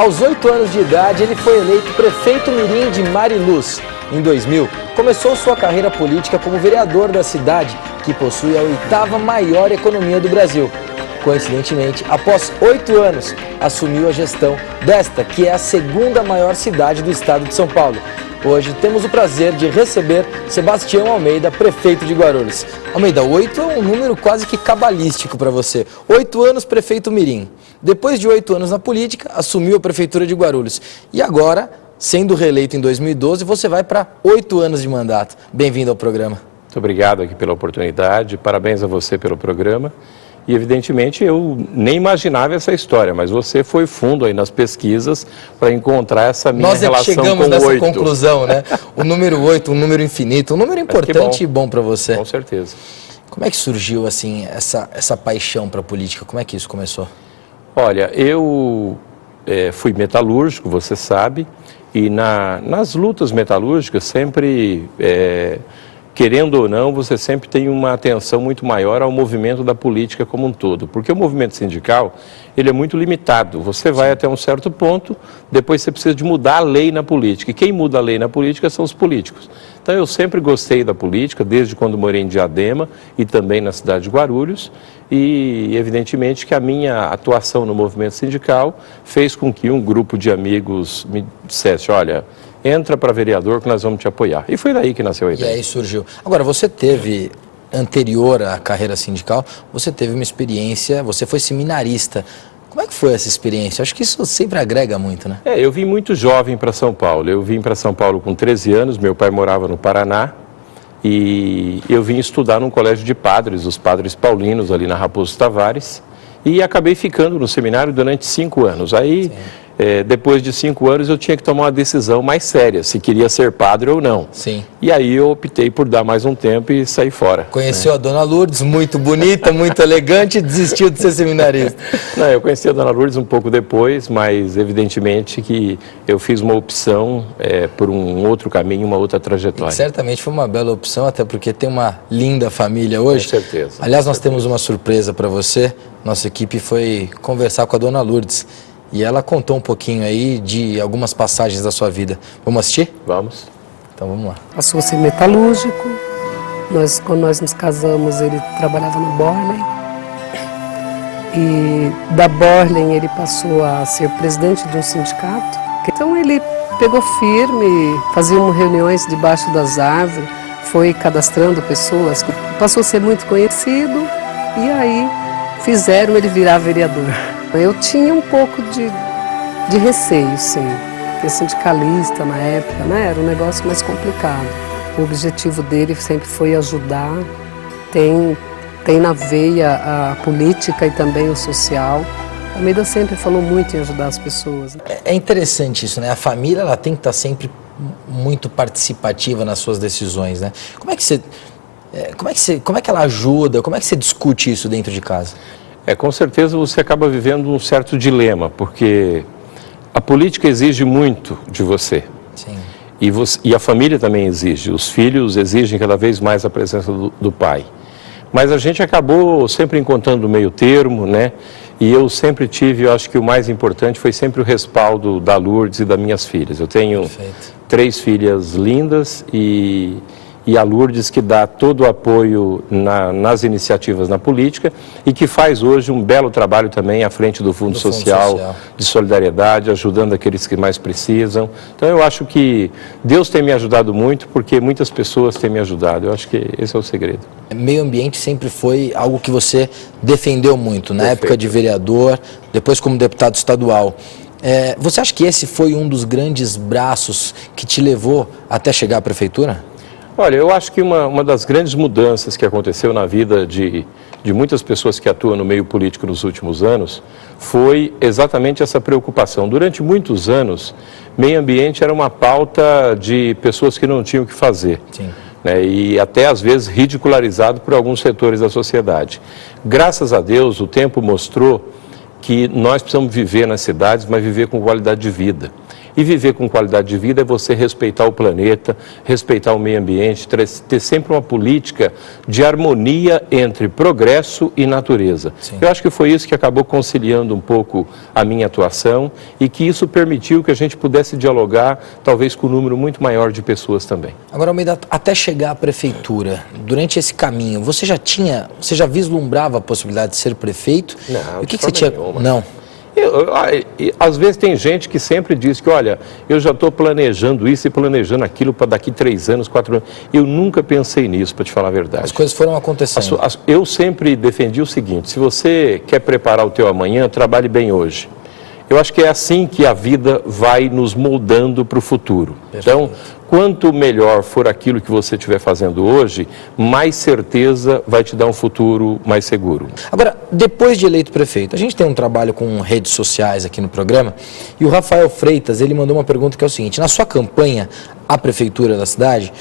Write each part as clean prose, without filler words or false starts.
Aos 8 anos de idade, ele foi eleito prefeito mirim de Mariluz. Em 2000, começou sua carreira política como vereador da cidade, que possui a 8ª maior economia do Brasil. Coincidentemente, após 8 anos, assumiu a gestão desta, que é a 2ª maior cidade do estado de São Paulo. Hoje temos o prazer de receber Sebastião Almeida, prefeito de Guarulhos. Almeida, 8 é um número quase que cabalístico para você. 8 anos, prefeito mirim. Depois de 8 anos na política, assumiu a prefeitura de Guarulhos. E agora, sendo reeleito em 2012, você vai para 8 anos de mandato. Bem-vindo ao programa. Muito obrigado aqui pela oportunidade, parabéns a você pelo programa. E, evidentemente, eu nem imaginava essa história, mas você foi fundo aí nas pesquisas para encontrar essa minha relação com o 8. Nós chegamos nessa conclusão, né? O número 8, um número infinito, um número importante e bom para você. Com certeza. Como é que surgiu, assim, essa paixão para a política? Como é que isso começou? Olha, eu fui metalúrgico, você sabe, e nas lutas metalúrgicas sempre... querendo ou não, você sempre tem uma atenção muito maior ao movimento da política como um todo, porque o movimento sindical, ele é muito limitado, você vai até um certo ponto, depois você precisa de mudar a lei na política, e quem muda a lei na política são os políticos. Então eu sempre gostei da política, desde quando morei em Diadema e também na cidade de Guarulhos, e evidentemente que a minha atuação no movimento sindical fez com que um grupo de amigos me dissesse, olha, entra para vereador que nós vamos te apoiar. E foi daí que nasceu a ideia. E aí surgiu. Agora, você teve, anterior à carreira sindical, você teve uma experiência, você foi seminarista. Como é que foi essa experiência? Acho que isso sempre agrega muito, né? Eu vim muito jovem para São Paulo. Eu vim para São Paulo com 13 anos, meu pai morava no Paraná. E eu vim estudar num colégio de padres, os padres paulinos, ali na Raposo Tavares. E acabei ficando no seminário durante 5 anos. Aí... depois de 5 anos eu tinha que tomar uma decisão mais séria, se queria ser padre ou não. Sim. E aí eu optei por dar mais um tempo e sair fora. Conheceu a Dona Lourdes, muito bonita, muito elegante, e desistiu de ser seminarista. Não, eu conheci a Dona Lourdes um pouco depois, mas evidentemente que eu fiz uma opção por um outro caminho, uma outra trajetória. E certamente foi uma bela opção, até porque tem uma linda família hoje. Com certeza. Aliás, nós temos uma surpresa para você. Nossa equipe foi conversar com a Dona Lourdes. E ela contou um pouquinho aí de algumas passagens da sua vida. Vamos assistir? Vamos. Então vamos lá. Passou a ser metalúrgico. Quando nós nos casamos, ele trabalhava na Borlen. E da Borlen ele passou a ser presidente de um sindicato. Então ele pegou firme, fazíamos reuniões debaixo das árvores, foi cadastrando pessoas. Passou a ser muito conhecido e aí fizeram ele virar vereador. Eu tinha um pouco de receio, sim, porque sindicalista na época, né, era um negócio mais complicado. O objetivo dele sempre foi ajudar, tem na veia a política e também o social. A Almeida sempre falou muito em ajudar as pessoas. É interessante isso, né? A família ela tem que estar sempre muito participativa nas suas decisões, né? Como é que ela ajuda, como é que você discute isso dentro de casa? Com certeza você acaba vivendo um certo dilema, porque a política exige muito de você. Sim. E a família também exige, os filhos exigem cada vez mais a presença do pai. Mas a gente acabou sempre encontrando o meio termo, né? E eu sempre tive, eu acho que o mais importante foi sempre o respaldo da Lourdes e das minhas filhas. Eu tenho Perfeito. 3 filhas lindas e a Lourdes que dá todo o apoio nas iniciativas na política e que faz hoje um belo trabalho também à frente do Fundo Social de Solidariedade, ajudando aqueles que mais precisam. Então eu acho que Deus tem me ajudado muito porque muitas pessoas têm me ajudado. Eu acho que esse é o segredo. Meio ambiente sempre foi algo que você defendeu muito, na época de vereador, depois como deputado estadual. Você acha que esse foi um dos grandes braços que te levou até chegar à prefeitura? Olha, eu acho que uma das grandes mudanças que aconteceu na vida de muitas pessoas que atuam no meio político nos últimos anos foi exatamente essa preocupação. Durante muitos anos, meio ambiente era uma pauta de pessoas que não tinham o que fazer. Sim. Né, e até às vezes ridicularizado por alguns setores da sociedade. Graças a Deus, o tempo mostrou que nós precisamos viver nas cidades, mas viver com qualidade de vida. E viver com qualidade de vida é você respeitar o planeta, respeitar o meio ambiente, ter sempre uma política de harmonia entre progresso e natureza. Sim. Eu acho que foi isso que acabou conciliando um pouco a minha atuação e que isso permitiu que a gente pudesse dialogar, talvez com um número muito maior de pessoas também. Agora, Almeida, até chegar à prefeitura, durante esse caminho, você já vislumbrava a possibilidade de ser prefeito? Não, o que você tinha? nenhuma. Não. Às vezes tem gente que sempre diz que, olha, eu já estou planejando isso e planejando aquilo para daqui 3 anos, 4 anos. Eu nunca pensei nisso, para te falar a verdade. As coisas foram acontecendo. Eu sempre defendi o seguinte: se você quer preparar o teu amanhã, trabalhe bem hoje. Eu acho que é assim que a vida vai nos moldando para o futuro. Perfeito. Então, quanto melhor for aquilo que você estiver fazendo hoje, mais certeza vai te dar um futuro mais seguro. Agora, depois de eleito prefeito, a gente tem um trabalho com redes sociais aqui no programa, e o Rafael Freitas, ele mandou uma pergunta que é o seguinte: na sua campanha à prefeitura da cidade,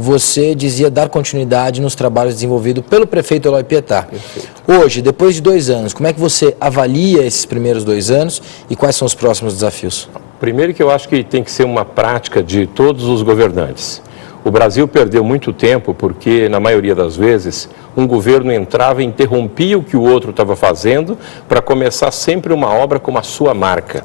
você dizia dar continuidade nos trabalhos desenvolvidos pelo prefeito Eloy Pietá. Perfeito. Hoje, depois de 2 anos, como é que você avalia esses primeiros 2 anos e quais são os próximos desafios? Primeiro que eu acho que tem que ser uma prática de todos os governantes. O Brasil perdeu muito tempo porque, na maioria das vezes, um governo entrava e interrompia o que o outro estava fazendo para começar sempre uma obra com a sua marca.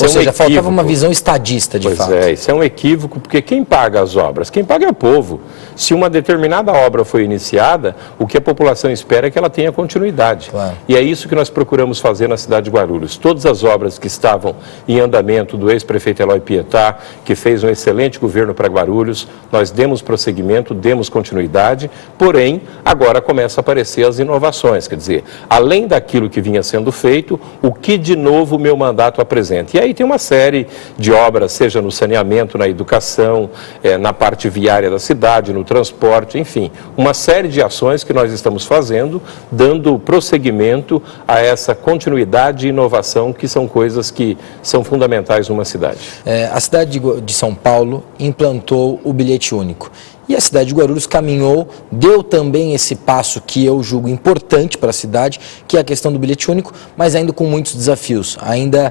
Ou seja, faltava uma visão estadista, de fato. Pois é, isso é um equívoco, porque quem paga as obras? Quem paga é o povo. Se uma determinada obra foi iniciada, o que a população espera é que ela tenha continuidade. Claro. E é isso que nós procuramos fazer na cidade de Guarulhos. Todas as obras que estavam em andamento do ex-prefeito Eloy Pietá, que fez um excelente governo para Guarulhos, nós demos prosseguimento, demos continuidade, porém, agora começam a aparecer as inovações, quer dizer, além daquilo que vinha sendo feito, o que de novo o meu mandato apresenta. E aí tem uma série de obras, seja no saneamento, na educação, na parte viária da cidade, no transporte, enfim, uma série de ações que nós estamos fazendo, dando prosseguimento a essa continuidade e inovação, que são coisas que são fundamentais numa cidade. A cidade de São Paulo implantou o bilhete único. E a cidade de Guarulhos caminhou, deu também esse passo que eu julgo importante para a cidade, que é a questão do bilhete único, mas ainda com muitos desafios. Ainda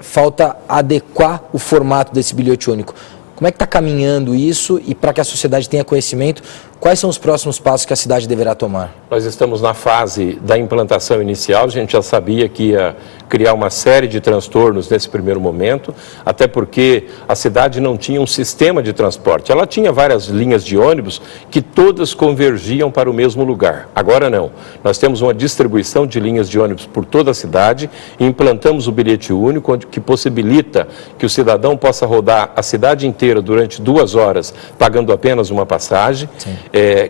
falta adequar o formato desse bilhete único. Como é que está caminhando isso e para que a sociedade tenha conhecimento, quais são os próximos passos que a cidade deverá tomar? Nós estamos na fase da implantação inicial, a gente já sabia que ia criar uma série de transtornos nesse primeiro momento, até porque a cidade não tinha um sistema de transporte. Ela tinha várias linhas de ônibus que todas convergiam para o mesmo lugar. Agora não. Nós temos uma distribuição de linhas de ônibus por toda a cidade e implantamos o bilhete único, que possibilita que o cidadão possa rodar a cidade inteira durante 2 horas, pagando apenas uma passagem.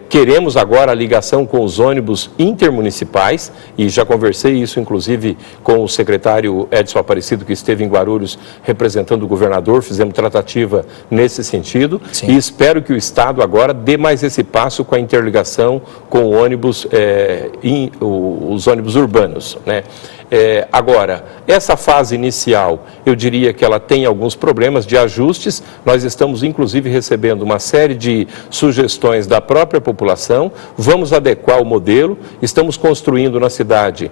Queremos agora a ligação com os ônibus intermunicipais, e já conversei isso inclusive com o secretário Edson Aparecido, que esteve em Guarulhos representando o governador, fizemos tratativa nesse sentido. Sim. E espero que o Estado agora dê mais esse passo com a interligação com o ônibus, os ônibus urbanos, né? Agora, essa fase inicial, eu diria que ela tem alguns problemas de ajustes. Nós estamos, inclusive, recebendo uma série de sugestões da própria população. Vamos adequar o modelo. Estamos construindo na cidade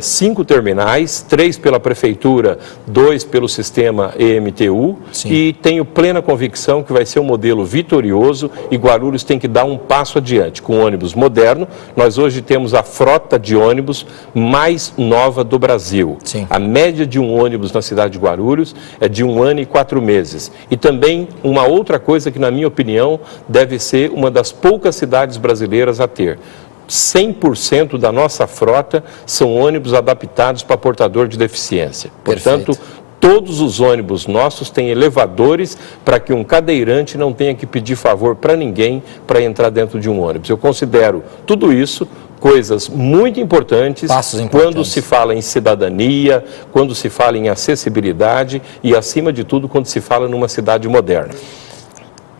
5 terminais, 3 pela Prefeitura, 2 pelo sistema EMTU. Sim. E tenho plena convicção que vai ser um modelo vitorioso e Guarulhos tem que dar um passo adiante. Com ônibus moderno, nós hoje temos a frota de ônibus mais nova do Brasil. Sim. A média de um ônibus na cidade de Guarulhos é de 1 ano e 4 meses. E também uma outra coisa que, na minha opinião, deve ser uma das poucas cidades brasileiras a ter. 100% da nossa frota são ônibus adaptados para portador de deficiência. Portanto, todos os ônibus nossos têm elevadores para que um cadeirante não tenha que pedir favor para ninguém para entrar dentro de um ônibus. Eu considero tudo isso coisas muito importantes, quando se fala em cidadania, quando se fala em acessibilidade e, acima de tudo, quando se fala numa cidade moderna.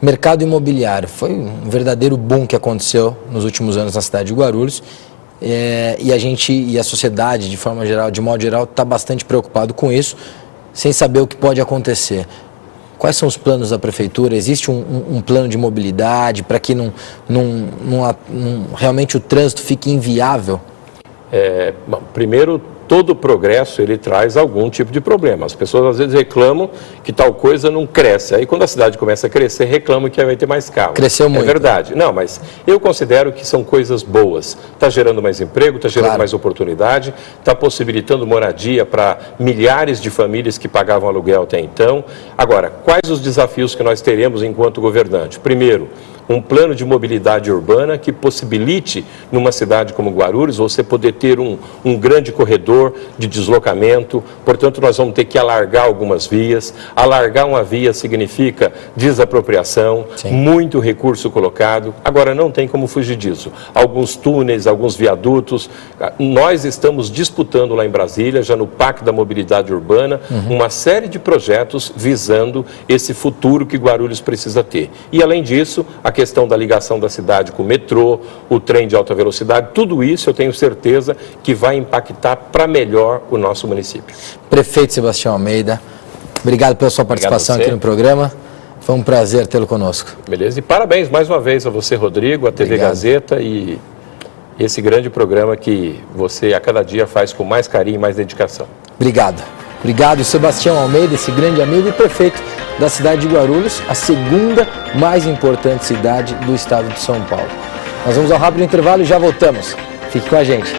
Mercado imobiliário. Foi um verdadeiro boom que aconteceu nos últimos anos na cidade de Guarulhos. E a sociedade, de forma geral, de modo geral, está bastante preocupado com isso, sem saber o que pode acontecer. Quais são os planos da Prefeitura? Existe um plano de mobilidade para que realmente o trânsito fique inviável? Bom, primeiro, todo progresso ele traz algum tipo de problema. As pessoas às vezes reclamam que tal coisa não cresce. Aí quando a cidade começa a crescer, reclamam que vai ter mais carro. Cresceu muito. É verdade. Não, mas eu considero que são coisas boas. Está gerando mais emprego, está gerando mais oportunidade, está possibilitando moradia para milhares de famílias que pagavam aluguel até então. Agora, quais os desafios que nós teremos enquanto governante? Primeiro, um plano de mobilidade urbana que possibilite, numa cidade como Guarulhos, você poder ter um grande corredor de deslocamento. Portanto, nós vamos ter que alargar algumas vias. Alargar uma via significa desapropriação, muito recurso colocado. Agora, não tem como fugir disso. Alguns túneis, alguns viadutos. Nós estamos disputando lá em Brasília, já no Pacto da Mobilidade Urbana, uma série de projetos visando esse futuro que Guarulhos precisa ter. E, além disso, a questão da ligação da cidade com o metrô, o trem de alta velocidade, tudo isso eu tenho certeza que vai impactar para melhor o nosso município. Prefeito Sebastião Almeida, obrigado pela sua participação aqui no programa. Foi um prazer tê-lo conosco. Beleza, e parabéns mais uma vez a você, Rodrigo, a TV Gazeta e esse grande programa que você a cada dia faz com mais carinho e mais dedicação. Obrigado. Obrigado, Sebastião Almeida, esse grande amigo e prefeito da cidade de Guarulhos, a segunda mais importante cidade do estado de São Paulo. Nós vamos ao rápido intervalo e já voltamos. Fique com a gente.